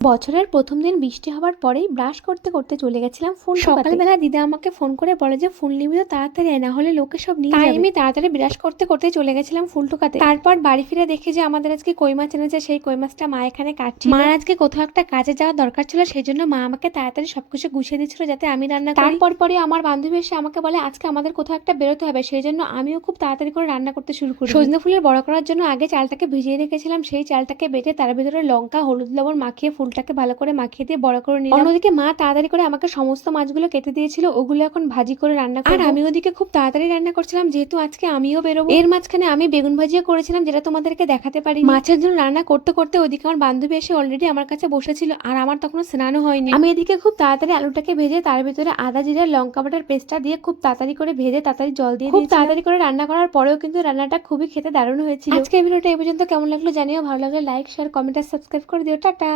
বছরের প্রথম দিন বৃষ্টি হওয়ার পরেই ব্রাশ করতে করতে চলে গেছিলাম ফুল টোকাতে। সকালবেলা দিদা আমাকে ফোন করে বলে যে ফুল নিবি তো তাড়াতাড়ি আয়, না হলে লোকে সব নিয়ে যাবে। তাই আমি তাড়াতাড়ি ব্রাশ করতে করতে চলে গেছিলাম ফুল টোকাতে। তারপর বাড়ি ফিরে দেখি যে আমাদের আজকে কই মাছ এনেছে, সেই কই মাছটা মা এখানে কাটছে। মার আজকে কোথাও একটা কাজে যাওয়ার দরকার ছিল, সেই জন্য মা আমাকে তাড়াতাড়ি সবকিছু গুছিয়ে দিচ্ছিল যাতে আমি রান্না করি। তারপর পরে আমার বান্ধবী এসে আমাকে বলে আজকে আমাদের কোথাও একটা বেরোতে হবে, সেই জন্য আমিও খুব তাড়াতাড়ি করে রান্না করতে শুরু করি। সজনে ফুলের বড়া করার জন্য আগে চালটাকে ভিজিয়ে রেখেছিলাম, সেই চালটাকে বেটে তার ভিতরে লঙ্কা হলুদ লবণ মাখিয়ে ফুলটাকে ভালো করে মাখিয়ে দিয়ে বড় করে নিলাম। অন্যদিকে মা তাড়াতাড়ি করে আমাকে সমস্ত মাছগুলো কেটে দিয়েছিল, ওগুলো এখন ভাজি করে রান্না করব। আর আমি ওদিকে খুব তাড়াতাড়ি রান্না করছিলাম যেহেতু আজকে আমিও বেরোবো। এর মাঝখানে আমি বেগুন ভাজিও করেছিলাম, যেটা তোমাদেরকে দেখাতে পারি। মাছের জন্য রান্না করতে করতে ওদিকে আমার বান্ধবী এসে অলরেডি আমার কাছে বসেছিল, আর আমার তখনও স্নানও হয়নি। আমি এদিকে খুব তাড়াতাড়ি আলুটাকে ভেজে তার ভিতরে আদা জিরা লঙ্কা বাটার পেস্টটা দিয়ে খুব তাড়াতাড়ি করে ভেজে তাড়াতাড়ি জল দিয়ে খুব তাড়াতাড়ি করে রান্না করার পরেও কিন্তু রান্নাটা খুবই খেতে দারুণ হয়েছিল। আজকের ভিডিওটা এই পর্যন্ত কেমন লাগলো জানিও, ভালো লাগলে লাইক শেয়ার কমেন্ট আর সাবস্ক্রাইব করে দিও। টাটা।